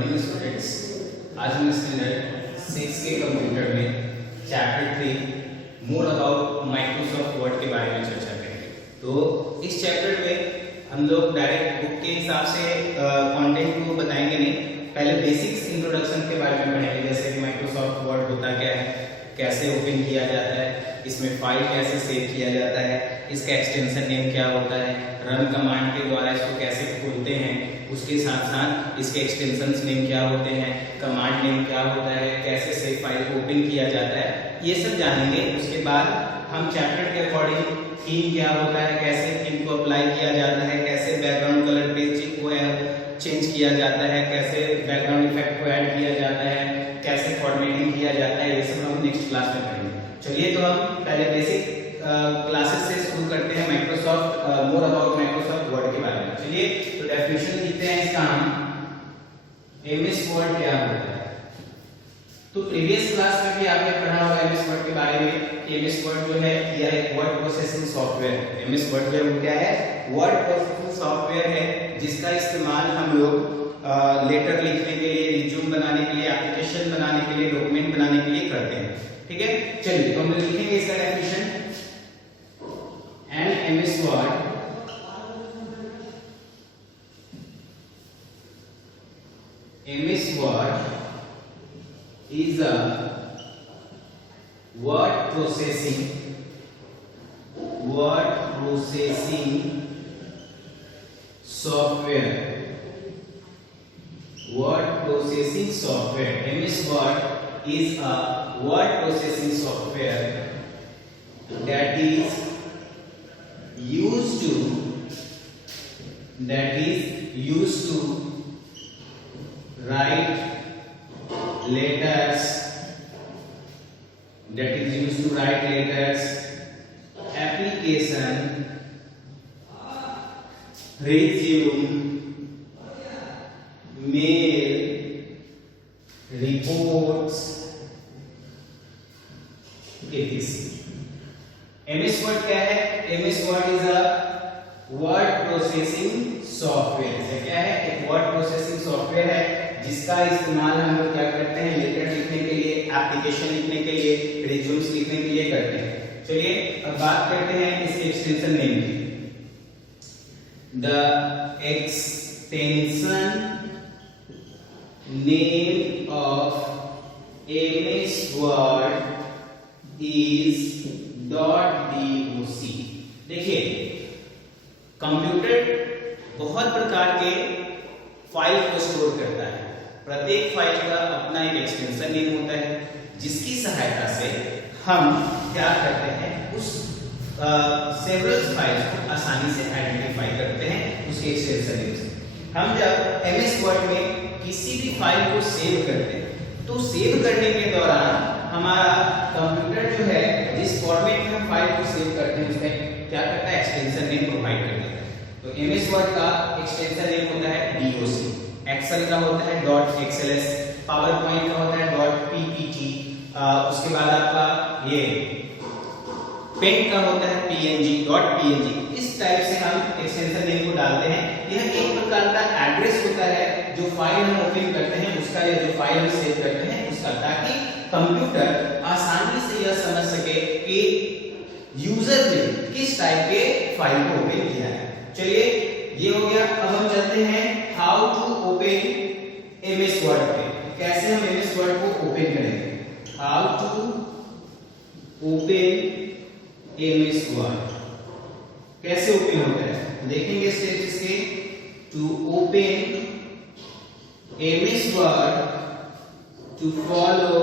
Morning students. आज हम standard 6 के कंप्यूटर में chapter 3 more about Microsoft word के बारे में चर्चा करेंगे। तो इस चैप्टर में हम लोग डायरेक्ट बुक के हिसाब से कंटेंट को बताएंगे नहीं, पहले बेसिक्स इंट्रोडक्शन के बारे में पढ़ेंगे, जैसे कि माइक्रोसॉफ्ट वर्ड होता क्या है, कैसे ओपन किया जाता है, इसमें फाइल कैसे सेव किया जाता है, इसका एक्सटेंशन नेम क्या होता है, रन कमांड के द्वारा इसको कैसे खोलते हैं, उसके साथ साथ इसके एक्सटेंशंस नेम क्या होते हैं, कमांड नेम क्या होता है, कैसे सेव फाइल को ओपन किया जाता है, ये सब जानेंगे। उसके बाद हम चैप्टर के अकॉर्डिंग थीम क्या होता है, कैसे थीम को अप्लाई किया जाता है, कैसे बैकग्राउंड कलर पेज को चेंज किया जाता है, कैसे बैकग्राउंड इफेक्ट को ऐड किया जाता है, कैसे फॉर्मेटिंग किया जाता है, ये सब हम नेक्स्ट क्लास में करेंगे। चलिए तो हम पहले बेसिक क्लासेस से शुरू करते हैं Microsoft more about Microsoft word के बारे में। चलिए तो डेफिनेशन लिखते हैं इसका हम एमएस वर्ड क्या होता है। तो प्रीवियस क्लास में भी आपने पढ़ा होगा एमएस वर्ड के बारे में कि एमएस वर्ड जो है यह एक वर्ड प्रोसेसिंग सॉफ्टवेयर है। एमएस वर्ड जो है क्या है, वर्ड प्रोसेसिंग सॉफ्टवेयर है, जिसका इस्तेमाल हम लोग लेटर लिखने के लिए, रिज्यूम बनाने के लिए, एप्लीकेशन बनाने के लिए, डॉक्यूमेंट बनाने के लिए करते हैं। ठीक है, चलिए तो हम लिखेंगे इसका definition. An MS Word is a word processing software. MS Word is a word processing software that is used to write letters, application, resume, mail, reports, etc. MS Word क्या है? MS Word is a word processing software। क्या है? एक word processing software है जिसका इस्तेमाल हम लोग क्या करते हैं, लेटर लिखने के लिए, एप्लीकेशन लिखने के लिए, रिज्यूम्स लिखने के लिए करते हैं। चलिए अब बात करते हैं इसके एक्सटेंशन नेम की। The extension name of MS Word is .doc। देखिए कंप्यूटर बहुत प्रकार के फाइल को स्टोर करता है, प्रत्येक फाइल का अपना एक एक्सटेंशन नेम होता है, जिसकी सहायता से हम क्या करते हैं, उस सेवरल फाइल्स को आसानी से आइडेंटिफाई करते हैं उसके एक्सटेंशन नेम से। हम जब MS वर्ड में किसी भी फाइल को सेव करते हैं तो सेव करने के दौरान हमारा कंप्यूटर जो है जिस फॉर्मेट में हम फाइल को सेव करते हैं उसमें क्या करता है, एक्सटेंशन नेम प्रोवाइड कर देता है। तो MS वर्ड का एक्सटेंशन नेम होता है DOC, एक्सेल का होता है .xls, पावर पॉइंट का होता है .ppt, उसके बाद आपका ये पेंट का होता है .png। इस टाइप से हम एक्सटेंशन नेम को डालते हैं। यह एक प्रकार का एड्रेस होता है जो फाइल हम ओपन करते हैं उसका, या जो फाइल हम सेव करते हैं उसका, ताकि कंप्यूटर आसानी से यह समझ सके कि यूजर ने किस टाइप के फाइल को ओपन किया है। चलिए ये हो गया। अब हम चलते हैं how to open MS Word पे, कैसे हम MS वर्ड को ओपन करेंगे। How to open MS Word, कैसे ओपन होता है देखेंगे स्टेप्स इसके। To open MS Word, to follow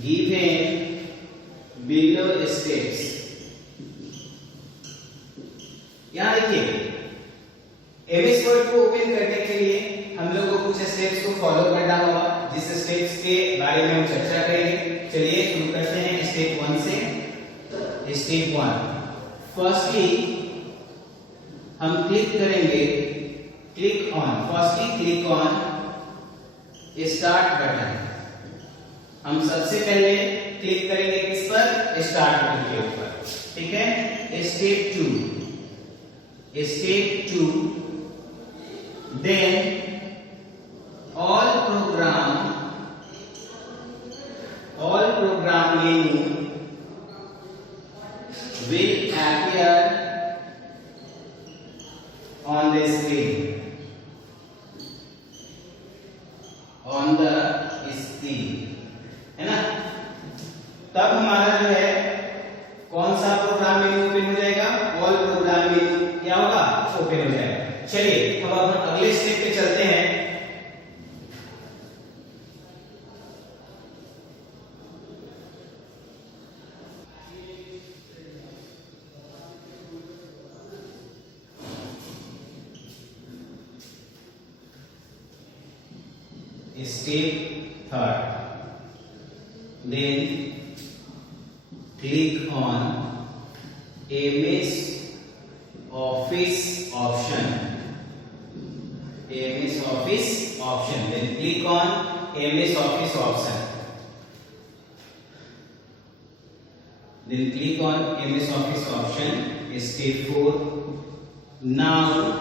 given below steps। यहाँ देखिए MS वर्ड को ओपन करने के लिए हम लोग को कुछ स्टेप्स को फॉलो करना होगा, जिस स्टेप्स के बारे में हम चर्चा करेंगे। चलिए शुरू करते हैं स्टेप 1 से। स्टेप 1, फर्स्टली हम क्लिक करेंगे, क्लिक ऑन स्टार्ट बटन। हम सबसे पहले क्लिक करेंगे किस पर, स्टार्ट बटन के ऊपर। ठीक है, step 2, then appear on the screen, on the screen, है ना। तब हमारा जो है कौन सा प्रोग्राम मेन्यू ओपन हो जाएगा, ऑल प्रोग्राम मेन्यू क्या होगा, ओपन हो जाएगा। चलिए अब हम अगले स्टेप पे चलते हैं। Step third, then click on MS Office option, MS Office option, then click on MS Office option, then click on MS Office option. Step 4, now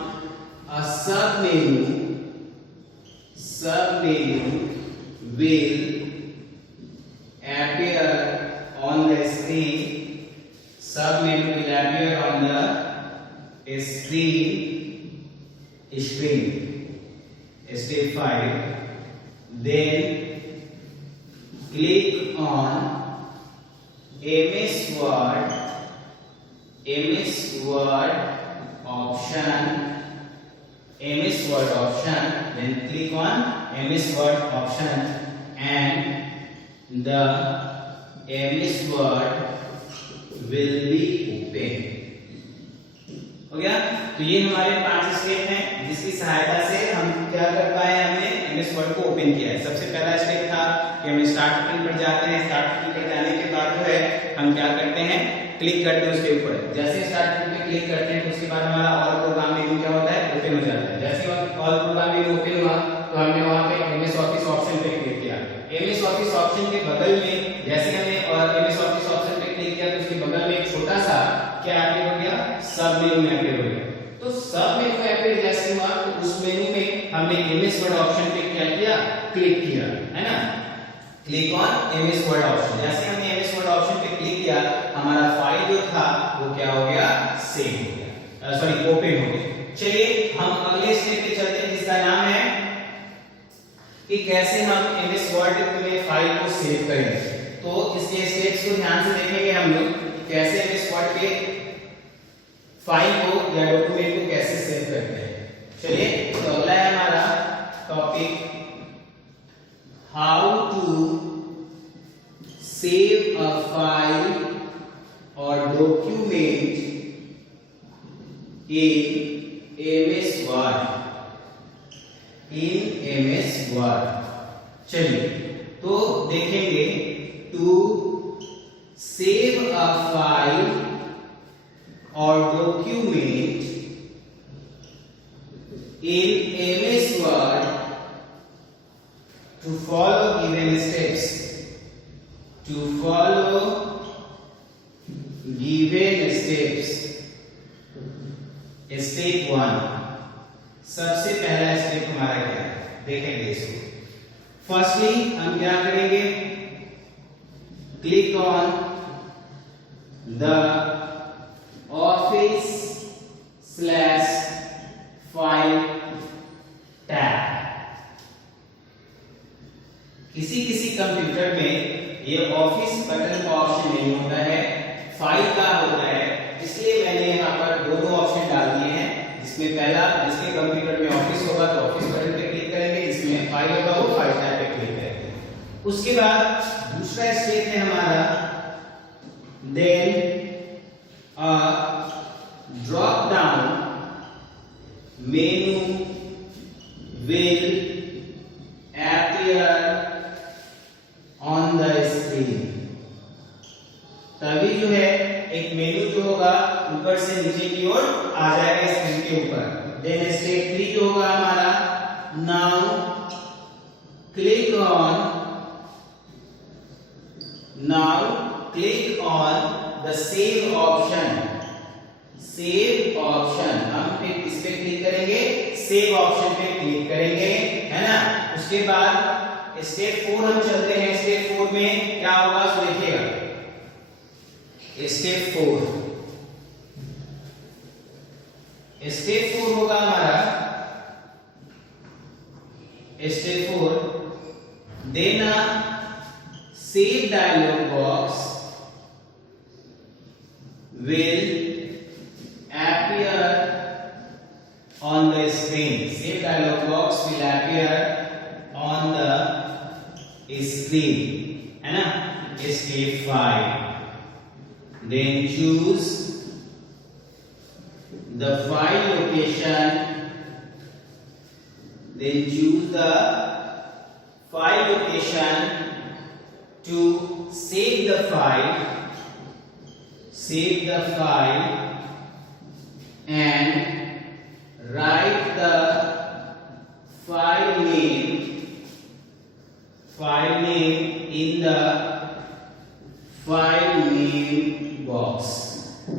a sub menu will appear on the screen. Sub menu will appear on the screen. Step 5, then click on MS Word option, then click on MS Word option and the MS Word will be open. हो गया। तो ये हमारे 5 step हैं जिसकी सहायता से हम क्या कर पाए, हमने MS Word को ओपन किया है। सबसे पहला स्टेप था कि हम स्टार्ट बटन पर जाते हैं। स्टार्ट बटन पर जाने के बाद जो है हम क्या करते हैं, क्लिक करते हैं उसके ऊपर। जैसे स्टार्ट बटन पे क्लिक करते हैं तो उसके बाद हमारा ऑल प्रोग्राम मेन्यू क्या होता है, ओपन हो जाता है। जैसे ऑल प्रोग्राम मेन्यू ओपन हुआ तो हमने वहां पे MS ऑफिस ऑप्शन पे क्लिक किया। MS ऑफिस ऑप्शन के बगल में जैसे हमने और MS ऑफिस ऑप्शन पे क्लिक किया तो उसके बगल में एक छोटा सा क्या अपीयर हो गया, सब मेन्यू अपीयर हो गया। तो सब मेन्यू अपीयर जैसे हुआ तो उस मेन्यू में हमने MS वर्ड ऑप्शन पे क्या किया, क्लिक किया, है ना। Click on MS word option. जैसे हमने MS वर्ड ऑप्शन पे क्लिक किया हमारा फाइल जो था वो क्या हो गया, सेव हो गया, सॉरी ओपन हो गया। चलिए हम अगले स्टेप पे चलते हैं जिसका नाम है कि कैसे हम MS वर्ड में फाइल को सेव करें। तो इसके स्टेप्स को ध्यान से देखेंगे हम लोग कैसे MS वर्ड के फाइल को या डॉक्यूमेंट को कैसे सेव करते हैं। चलिए तो अगला है हमारा topic, how to save a file और डॉक्यूमेंट इन MS Word। चलिए तो देखेंगे, टू सेव अ फाइल और document in MS Word, to follow given steps, to follow given steps। Step 1, सबसे पहला स्टेप हमारा क्या है, देखेंगे इसको। फर्स्टली हम क्या करेंगे, click on the office /file tab. किसी कंप्यूटर में ये ऑफिस बटन का ऑप्शन नहीं होता है, फाइल का होता है। इसलिए मैंने यहाँ पर दोनों ऑप्शन डाल दिए हैं, जिसमें पहला जिसके कंप्यूटर में ऑफिस होगा तो ऑफिस बटन पे क्लिक करेंगे, जिसमें फाइल होगा वो फाइल टैब पे क्लिक करेंगे। उसके बाद दूसरा स्टेप है हमारा, then drop down menu will appear on the screen। तभी जो है एक मेनू जो होगा ऊपर से नीचे की ओर आ जाएगा स्क्रीन के ऊपर। देन स्टेप 3 जो होगा हमारा, now click on the save option. Save option हम इस पे क्लिक करेंगे, सेव ऑप्शन पे क्लिक करेंगे, है ना। उसके बाद स्टेप 4 हम चलते हैं। स्टेप 4 में क्या होगा, सो देखिएगा। स्टेप 4 स्टेप 4 होगा हमारा, step 4, then a save dialog box will appear on the screen. Save dialog box will appear on the screen, है ना? Step 5, then choose the file location, then choose the file location to save the file, and write the file name in the file name box,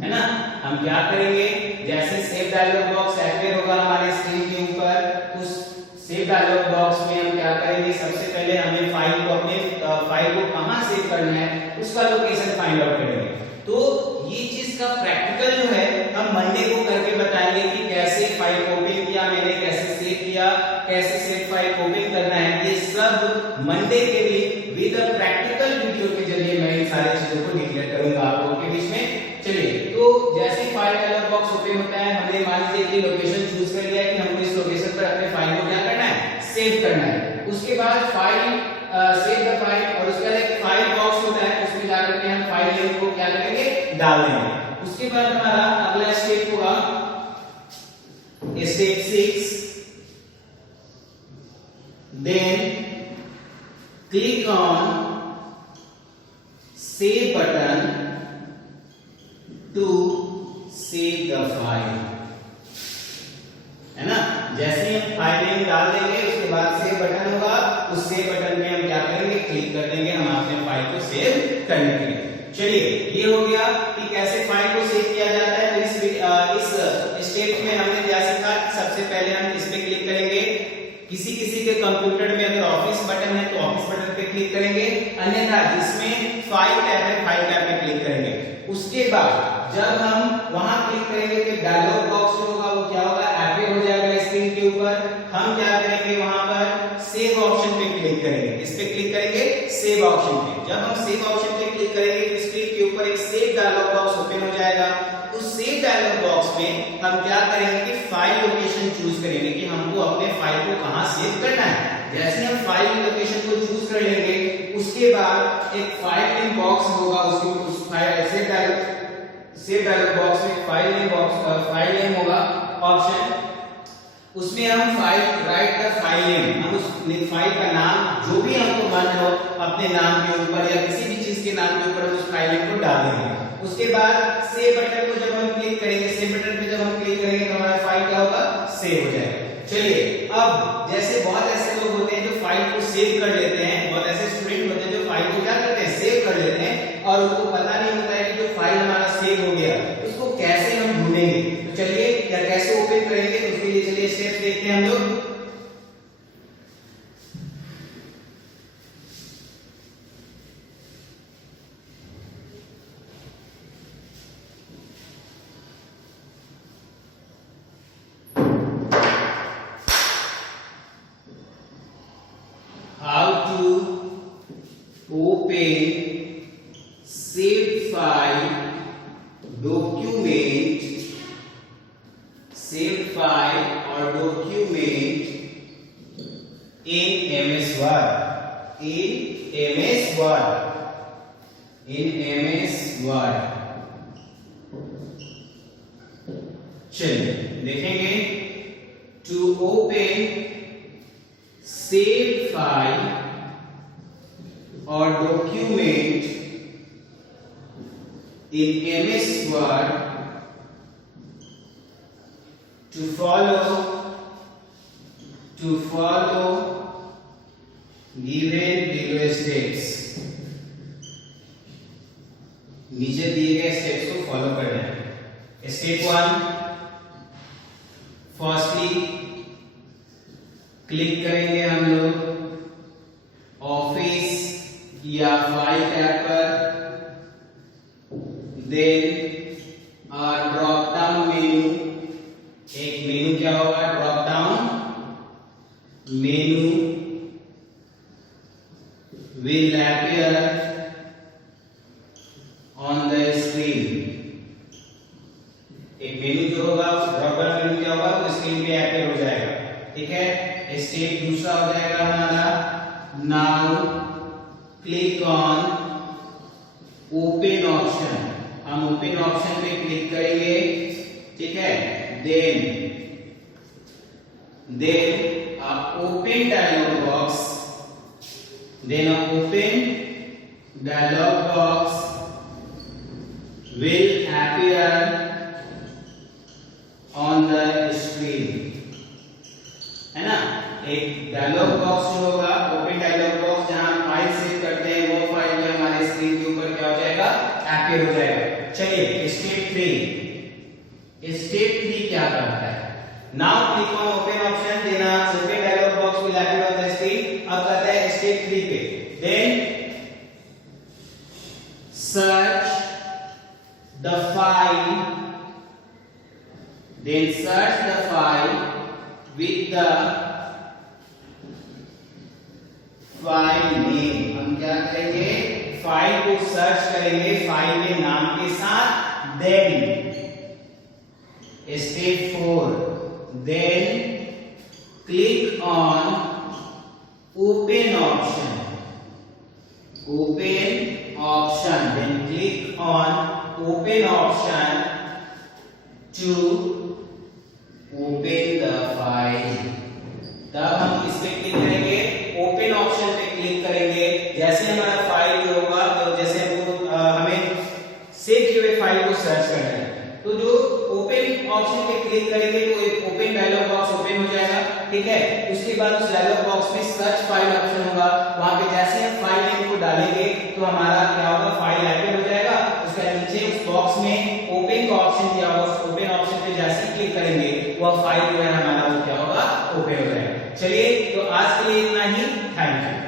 है ना? हम क्या करेंगे, जैसे save dialog box appear होगा हमारे स्क्रीन के ऊपर, उस सेव डायलॉग बॉक्स में हम क्या करेंगे, सबसे पहले हमें फाइल को कहां सेव करना है उसका लोकेशन फाइंड आउट करेंगे। तो ये चीज का प्रैक्टिकल जो है हम मंडे को करके बताएंगे कि कैसे फाइल को ओपन किया मैंने, कैसे सेव किया, कैसे सेव फाइल को ओपन करना है, ये सब मंडे के दिन विद अ प्रैक्टिकल वीडियो के जरिए मैं इन सारी चीजों को डिक्लेयर करूंगा आप लोगों के बीच में। चलिए, तो जैसे फाइल डायलॉग बॉक्स ओपन होता है, हमने मान लीजिए कि लोकेशन चूज कर लिया है कि हमको इस लोकेशन पर अपने फाइल को क्या करना है, सेव करना है। उसके बाद फाइल सेव द फाइल, और उसके बाद एक फाइल बॉक्स होता है, उसमें जाकर के हम फाइल नेम को क्या करेंगे, डाल देंगे। उसके बाद हमारा अगला स्टेप होगा step 6, then click on save button to save the file, है ना? जैसे ही हम फाइल नेम डाल देंगे उसके बाद सेव बटन होगा, उस सेव बटन में हम क्या करेंगे, क्लिक कर देंगे हम अपने फाइल को सेव करने के लिए। चलिए, ये हो गया कि कैसे फाइल को सेव किया जाता है। तो इस स्टेप में हमने क्या सीखा, सबसे पहले हम इस पे क्लिक करेंगे, किसी के कंप्यूटर में अगर ऑफिस बटन है तो ऑफिस बटन पे क्लिक करेंगे, अन्यथा जिसमें फाइल टैब है फाइल टैब पे क्लिक करेंगे। उसके बाद जब हम वहां क्लिक करेंगे तो डायलॉग बॉक्स जो होगा वो क्या होगा, अपीयर हो जाएगा स्क्रीन के ऊपर। हम क्या करेंगे, वहां पर सेव ऑप्शन पे क्लिक करेंगे। इस पे क्लिक करेंगे, सेव ऑप्शन पे। जब हम सेव ऑप्शन पे क्लिक करेंगे तो स्क्रीन के ऊपर एक सेव डायलॉग बॉक्स ओपन हो जाएगा। उस सेव डायलॉग बॉक्स में हम क्या करेंगे कि फाइल लोकेशन चूज करेंगे कि हमको अपने फाइल को कहां सेव करना है। जैसे हम फाइल लोकेशन को चूज कर लेंगे, उसके बाद एक फाइल नेम बॉक्स होगा, उस फाइल सेव डायलॉग बॉक्स में फाइल नेम होगा ऑप्शन, उसमें हम राइट द फाइल नेम, हम उस फाइल का नाम जो भी हमको मन हो अपने नाम के ऊपर या किसी भी चीज के नाम के ऊपर उस फाइल नेम को डाल देंगे। उसके बाद सेव बटन को जब हम क्लिक करेंगे, सेव बटन पे जब हम क्लिक करेंगे तो हमारा फाइल क्या होगा, सेव हो जाएगा। चलिए, अब जैसे बहुत ऐसे लोग होते हैं जो फाइल को सेव कर लेते हैं, बहुत ऐसे स्टूडेंट होते हैं जो फाइल को क्या करते हैं, सेव कर लेते हैं, और उनको पता नहीं होता है कि जो फाइल हमारा सेव हो गया उसको कैसे हम ढूंढेंगे। तो चलिए, या कैसे ओपन करेंगे, तो उसके लिए चलिए स्टेप्स देखते हैं हम लोग। How to open saved file document, saved file or document in MS Word, in MS Word। चलिए देखेंगे, to open saved file or document in MS Word, to follow given below steps, नीचे दिए गए steps को follow करना है। Step 1, firstly click करेंगे हम लोग ऑफिस या फाइल टैब पर, देन ड्रॉप डाउन मेन्यू एक मेनू जो होगा उस ड्रॉप डाउन मेनू क्या होगा वो स्क्रीन पे अपीयर हो जाएगा, ठीक है। स्टेप दूसरा हो जाएगा हमारा now click on open option, हम ओपन ऑप्शन पे क्लिक करेंगे, ठीक है। Then open dialog box, then a open dialog box will appear on the screen, है ना। एक डायलॉग बॉक्स जो होगा ओपन डायलॉग बॉक्स जहां हम फाइल सेव करते हैं वो फाइल में हमारे स्क्रीन के ऊपर क्या हो जाएगा अपीयर हो जाएगा। चलिए स्टेप 3 क्या करता है। Now click on open option, देना open dialog box will appear on the screen. अब करता है स्टेप 3 पे, then search the file with the file name। हम क्या करेंगे फाइल को सर्च करेंगे फाइल के नाम के साथ। Then step 4, then click on open option, then click on open option to open the file। तब हम इस पे क्लिक करेंगे, ओपन ऑप्शन पे क्लिक करेंगे। जैसे हमारा फाइल जो होगा तो जैसे हमको हमें सेव किए हुए फाइल को सर्च करना है तो जो ओपन ऑप्शन पे क्लिक करेंगे तो एक ओपन डायलॉग बॉक्स ओपन हो जाएगा, ठीक है। उसके बाद उस डायलॉग बॉक्स में सर्च फाइल ऑप्शन होगा, वहां पे जैसे हम फाइल नेम को डालेंगे तो हमारा क्या होगा फाइल अपीयर हो जाएगा। उसके नीचे उस बॉक्स में ओपन का ऑप्शन दिया होगा, उस ओपन ऑप्शन पे जैसे क्लिक करेंगे वह फाइल जो है हमारा वो क्या होगा ओपन हो जाएगा। चलिए तो आज के लिए इतना ही, थैंक यू।